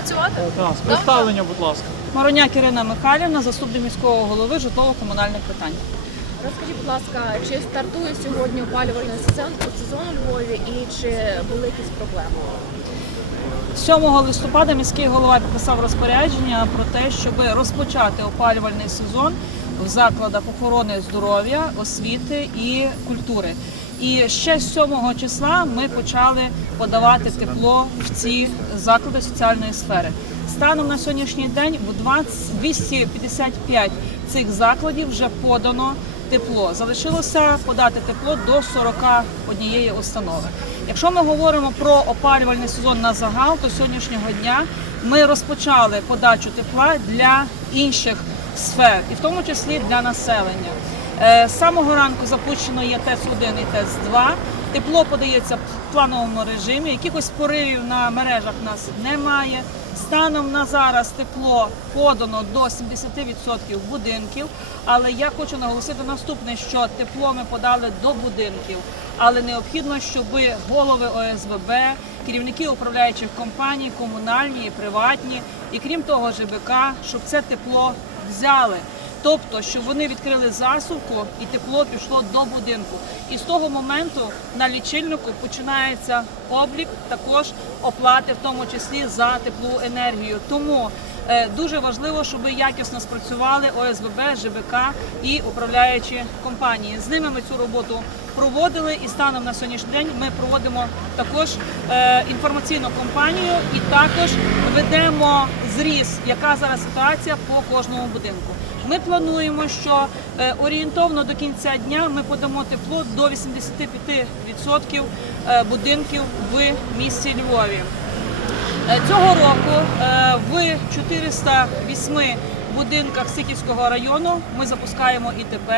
працювати? Так, представлення, будь ласка. Мороняк Ірина Михайлівна, заступник міського голови житлово-комунальних питань. Розкажіть, будь ласка, чи стартує сьогодні опалювальний сезон сезон у Львові і чи були якісь проблеми? 7 листопада міський голова підписав розпорядження про те, щоб розпочати опалювальний сезон в закладах охорони здоров'я, освіти і культури. І ще з 7 числа ми почали подавати тепло в ці заклади соціальної сфери. Станом на сьогоднішній день в 20 255 цих закладів вже подано тепло. Залишилося подати тепло до 41 установи. Якщо ми говоримо про опалювальний сезон на загал, то сьогоднішнього дня ми розпочали подачу тепла для інших сфер, і в тому числі для населення. Е, З самого ранку запущено є ТЕЦ-1 і ТЕЦ-2. Тепло подається в плановому режимі. Якихось поривів на мережах нас немає. Станом на зараз тепло подано до 70% будинків. Але я хочу наголосити наступне, що тепло ми подали до будинків, але необхідно, щоб голови ОСББ, керівники управляючих компаній, комунальні і приватні, і крім того, ЖБК, щоб це тепло взяли. Тобто, щоб вони відкрили засувку і тепло пішло до будинку. І з того моменту на лічильнику починається облік також оплати, в тому числі за теплу енергію. Тому е, дуже важливо, щоб якісно спрацювали ОСББ, ЖБК і управляючі компанії. З ними ми цю роботу проводили, і станом на сьогоднішній день ми проводимо також е, інформаційну кампанію і також ведемо зріз, яка зараз ситуація по кожному будинку. Ми плануємо, що е, орієнтовно до кінця дня ми подамо тепло до 85% е, будинків в місті Львові. Е, Цього року в 408 будинках Сиківського району ми запускаємо ІТП.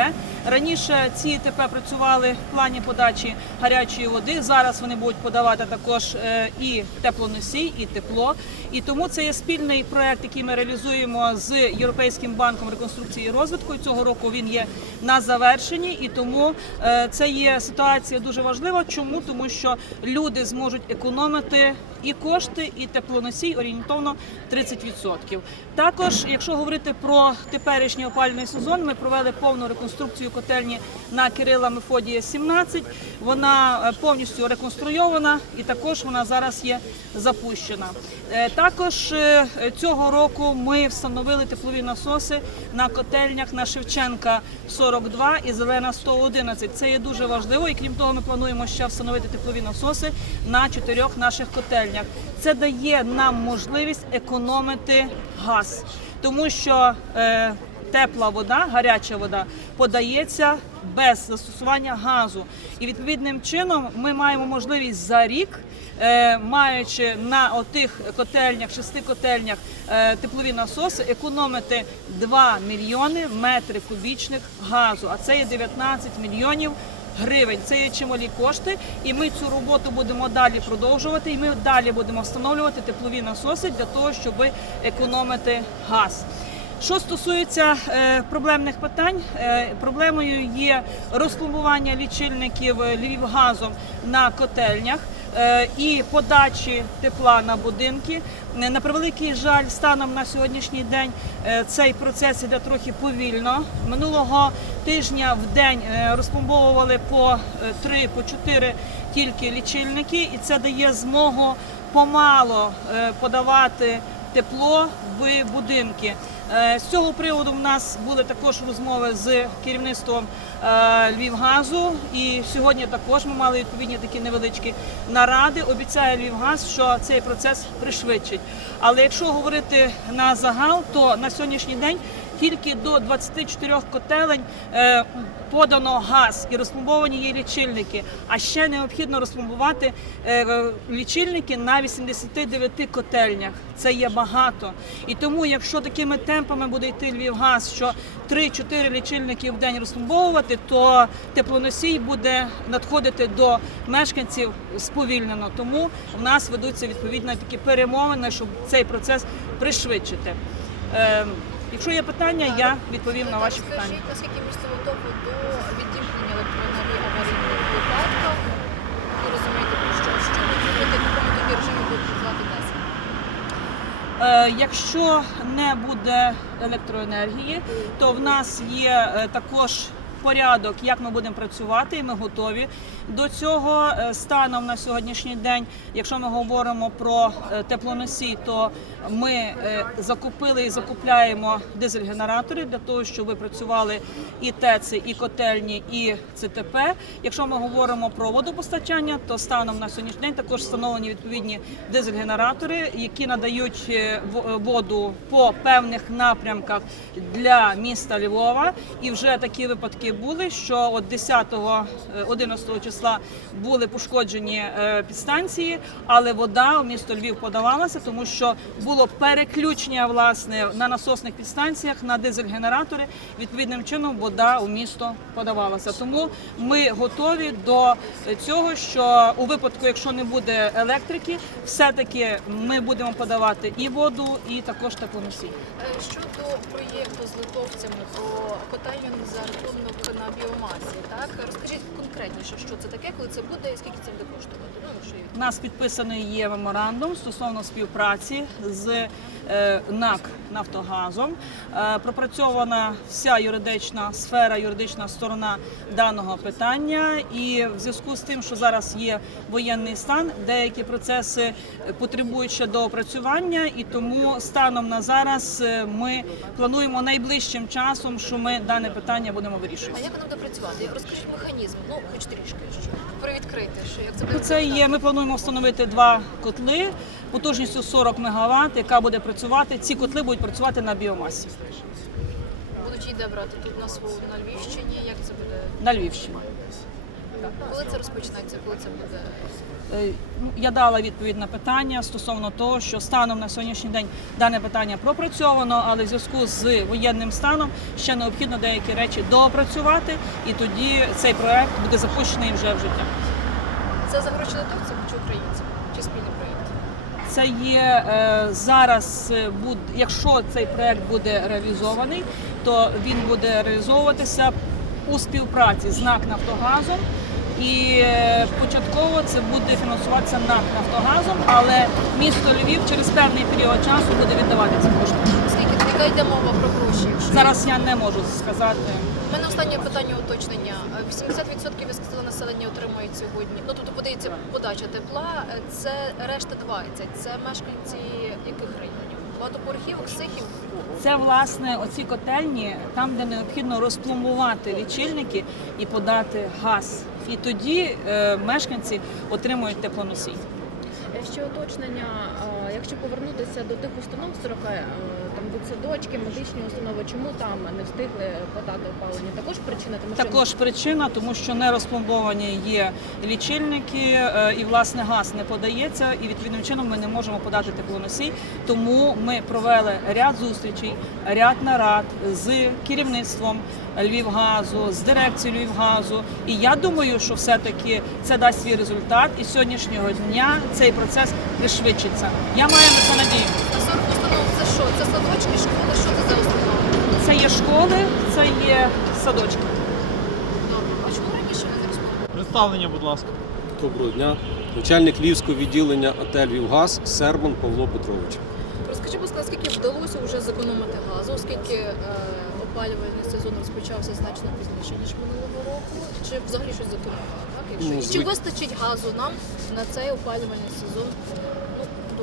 Раніше ці ІТП працювали в плані подачі гарячої води. Зараз вони будуть подавати також е, і теплоносій, і тепло. І тому це є спільний проект, який ми реалізуємо з Європейським банком реконструкції і розвитку. Цього року він є на завершенні, і тому е, це є ситуація дуже важлива. Чому? Тому що люди зможуть економити і кошти, і теплоносій орієнтовно 30%. Також, якщо говорити про теперішній опалювальний сезон, ми провели повну реконструкцію котельні на Кирила Мефодія 17. Вона е, повністю реконструйована і також вона зараз є запущена. Е, Також е, цього року ми встановили теплові насоси на котельнях на Шевченка 42 і Зелена 111. Це є дуже важливо. І крім того, ми плануємо ще встановити теплові насоси на чотирьох наших котельнях. Це дає нам можливість економити газ, тому що е, тепла вода, гаряча вода подається без застосування газу. І відповідним чином ми маємо можливість за рік, е, маючи на отих котельнях, шести котельнях е, теплові насоси, економити 2 мільйони метрів кубічних газу, а це є 19 мільйонів. Гривень це є чималі кошти, і ми цю роботу будемо далі продовжувати. І ми далі будемо встановлювати теплові насоси для того, щоб економити газ. Що стосується е, проблемних питань, е, проблемою є розпломбування лічильників е, Львівгазом на котельнях і подачі тепла на будинки. На превеликий жаль, станом на сьогоднішній день цей процес іде трохи повільно. Минулого тижня в день розпломбовували по 3, по 4 тільки лічильники, і це дає змогу помало подавати тепло в будинки. Е, З цього приводу в нас були також розмови з керівництвом е, Львівгазу, і сьогодні також ми мали відповідні такі невеличкі наради. Обіцяє Львівгаз, що цей процес пришвидшить. Але якщо говорити на загал, то на сьогоднішній день тільки до 24 котелень е, подано газ і розпломбовані є лічильники. А ще необхідно розпломбувати е, лічильники на 89 котельнях. Це є багато. І тому, якщо такими темпами буде йти Львівгаз, що 3-4 лічильники в день розпломбовувати, то теплоносій буде надходити до мешканців сповільнено. Тому в нас ведуться відповідно такі перемовини, щоб цей процес пришвидшити. Якщо є питання, я відповім на ваші питання. Скажіть, наскільки місцево топу до відімкнення електроенергії аварійного випадку? Ви розумієте, про що? Що ви зробите, в якому тоді режимі буде працювати ДЕС? Е, Якщо не буде електроенергії, то в нас є е, також порядок, як ми будемо працювати, і ми готові до цього. Е, Станом на сьогоднішній день, якщо ми говоримо про е, теплоносій, то ми е, закупили і закупляємо дизель-генератори для того, щоб працювали і ТЕЦи, і котельні, і ЦТП. Якщо ми говоримо про водопостачання, то станом на сьогоднішній день також встановлені відповідні дизель-генератори, які надають воду по певних напрямках для міста Львова. І вже такі випадки були, що от 10-11 числа були пошкоджені е, підстанції, але вода у місто Львів подавалася, тому що було переключення власне на насосних підстанціях на дизель-генератори. Відповідним чином вода у місто подавалася. Тому ми готові до цього, що у випадку, якщо не буде електрики, все-таки ми будемо подавати і воду, і також теплоносій. Е, Щодо проєкту з литовцями про котельню за рахунок на біомасі, так розкажіть конкретніше, що це таке, коли це буде і скільки це буде коштувати? Ну, є У нас підписаний є меморандум стосовно співпраці з е, НАК Нафтогазом. Е, Пропрацьована вся юридична сфера, юридична сторона даного питання. І в зв'язку з тим, що зараз є воєнний стан, деякі процеси потребують ще доопрацювання, і тому станом на зараз е, ми плануємо найближчим часом, що ми дане питання будемо а як воно буде працювати? Розкажіть механізм, ну хоч трішки, що привідкрити, що як це буде Це є. Ми плануємо встановити два котли потужністю 40 МВт, яка буде працювати. Ці котли будуть працювати на біомасі будуть їде брати тут на свою на Львівщині. Як це буде? на Львівщині. Коли це розпочнеться? Коли це буде? Е, ну, Я дала відповідь на питання стосовно того, що станом на сьогоднішній день дане питання пропрацьовано, але в зв'язку з воєнним станом ще необхідно деякі речі доопрацювати, і тоді цей проект буде запущений вже в життя. Це за гроші литовців чи українців? Чи спільний проєкт? Це є е, зараз, е, якщо цей проект буде реалізований, то він буде реалізовуватися у співпраці з НАК Нафтогазом. І е, початково це буде фінансуватися НАК Нафтогазом, але місто Львів через певний період часу буде віддавати ці кошти. Скільки яка йде мова про гроші? Якщо Зараз я не можу сказати. У мене останнє питання уточнення. Е, 80% ви сказали, населення отримують сьогодні. Ну тобто подається подача тепла. Е, Це решта 20. Це мешканці яких районів? Багатоповерхівок, сихів. Це власне оці котельні, там, де необхідно розпломбувати лічильники і подати газ. І тоді е, мешканці отримують теплоносій. Е, Ще уточнення, якщо повернутися до тих установ 40, е, там дитсадочки, медичні установи, чому там не встигли подати опалення? Також причина, тому що Також причина, тому що не розпломбовані є лічильники, е, і власне газ не подається, і відповідним чином ми не можемо подати теплоносій. Тому ми провели ряд зустрічей, ряд нарад з керівництвом Львівгазу, з дирекцією Львівгазу. І я думаю, що все-таки це дасть свій результат. І сьогоднішнього дня цей процес пришвидшиться. Я маю на це надію. А 40 установ це що? Це садочки, школи? Що це за установи? Це є школи, це є садочки. Добре. А чому раніше не розповідали? Представлення, будь ласка. Доброго дня. Начальник Львівського відділення АТ «Львівгаз» Сербан Павло Петрович. Розкажи, будь ласка, скільки вдалося вже зекономити газу, оскільки е, опалювальний сезон розпочався значно пізніше ніж минулого року, чи взагалі щось зекономили? Так, якщо Ну, і чи вистачить газу нам на цей опалювальний сезон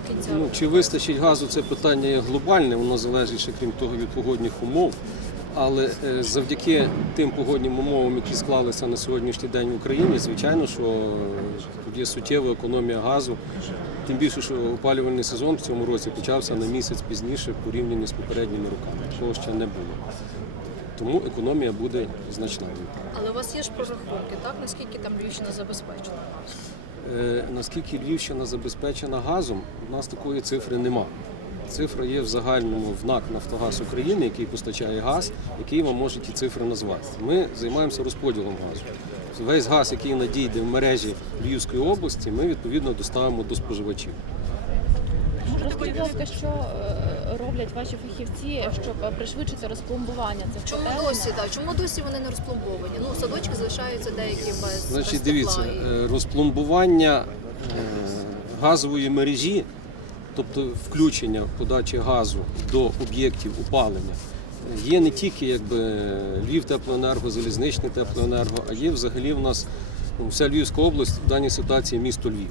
до кінця Ну, чи вистачить газу, це питання є глобальне, воно залежить ще крім того від погодних умов. Але е, завдяки тим погодним умовам, які склалися на сьогоднішній день в Україні, звичайно, що тут є суттєва економія газу. Тим більше, що опалювальний сезон в цьому році почався на місяць пізніше порівняно з попередніми роками. Такого ще не було. Тому економія буде значна. Але у вас є ж прорахунки, так наскільки там Львівщина забезпечена? Е, Наскільки Львівщина забезпечена газом, у нас такої цифри нема. Цифра є в загальному в НАК Нафтогаз України, який постачає газ, який вам може ті цифри назвати. Ми займаємося розподілом газу. Весь газ, який надійде в мережі Львівської області, ми відповідно доставимо до споживачів. Ласка, що е, роблять ваші фахівці, щоб е, пришвидшити розпломбування цих Чому котелень? досі так? Чому досі вони не розпломбовані? Ну садочки залишаються деякі без Значить, дивіться, і- е, розпломбування газової мережі, тобто включення подачі газу до об'єктів опалення, є не тільки якби Львів теплоенерго, залізничний теплоенерго, а є взагалі в нас ну, вся Львівська область в даній ситуації місто Львів.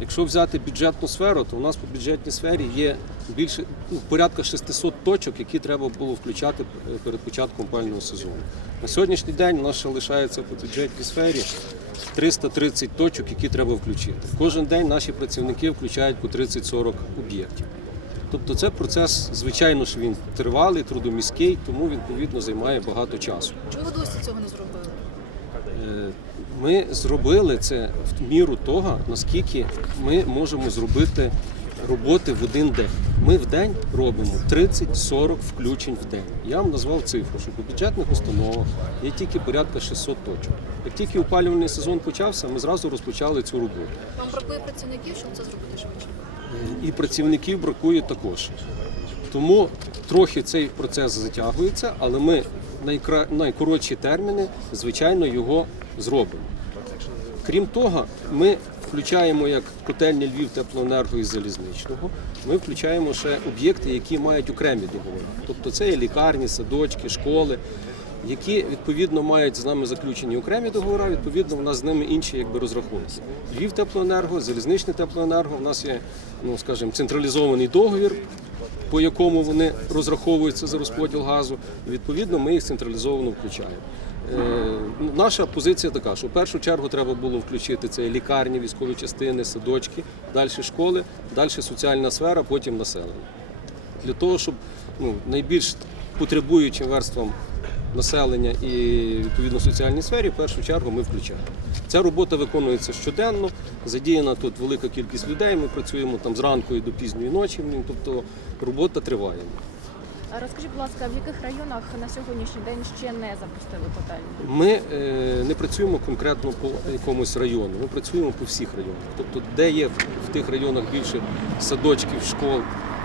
Якщо взяти бюджетну сферу, то у нас по бюджетній сфері є більше ну, порядка 600 точок, які треба було включати е, перед початком опалювального сезону. На сьогоднішній день у нас ще лишається по бюджетній сфері 330 точок, які треба включити. Кожен день наші працівники включають по 30-40 об'єктів. Тобто це процес, звичайно, що він тривалий, трудоміський, тому відповідно займає багато часу. Чому досі цього не зробили? Е, Ми зробили це в міру того, наскільки ми можемо зробити роботи в один день. Ми в день робимо 30-40 включень в день. Я вам назвав цифру, що по бюджетних установах є тільки порядка 600 точок. Як тільки опалювальний сезон почався, ми зразу розпочали цю роботу. Вам бракує працівників, щоб це зробити швидше? і працівників бракує також. Тому трохи цей процес затягується, але ми найкра... найкоротші терміни, звичайно, його зробимо. Крім того, ми включаємо як котельні Львів теплоенерго і залізничного. Ми включаємо ще об'єкти, які мають окремі договори. Тобто це є лікарні, садочки, школи, які відповідно мають з нами заключені окремі договори. Відповідно, у нас з ними інші якби розрахунки. Львів теплоенерго, залізничне теплоенерго. У нас є, ну скажімо, централізований договір. По якому вони розраховуються за розподіл газу, відповідно ми їх централізовано включаємо. Е, ну, Наша позиція така, що в першу чергу треба було включити це лікарні, військові частини, садочки, далі школи, далі соціальна сфера, потім населення. Для того, щоб ну, найбільш потребуючим верствам населення і відповідно соціальній сфері, в першу чергу ми включаємо. Ця робота виконується щоденно, задіяна тут велика кількість людей. Ми працюємо там зранку і до пізньої ночі. ну, Тобто робота триває. Розкажіть, будь ласка, в яких районах на сьогоднішній день ще не запустили котельні? Ми е, не працюємо конкретно по якомусь району, ми працюємо по всіх районах. Тобто, де є в тих районах більше садочків, школ,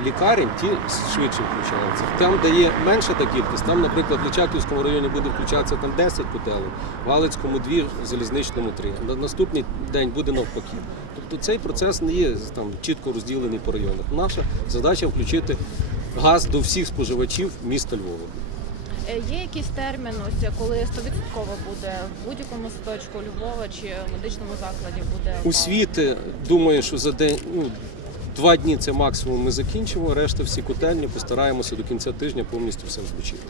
лікарень, ті швидше включаються. Там, де є менша та кількість, там, наприклад, в Личаківському районі буде включатися там 10 котелень, в Галицькому 2, в Залізничному 3. На наступний день буде навпаки. Тобто цей процес не є там чітко розділений по районах. Наша задача включити газ до всіх споживачів міста Львова. Е, Є якийсь термін, ось коли 100% буде в будь-якому садочку Львова чи медичному закладі буде У опалення? світи думаю, що за день ну, два дні це максимум ми закінчимо. Решта всі котельні постараємося до кінця тижня повністю все включити.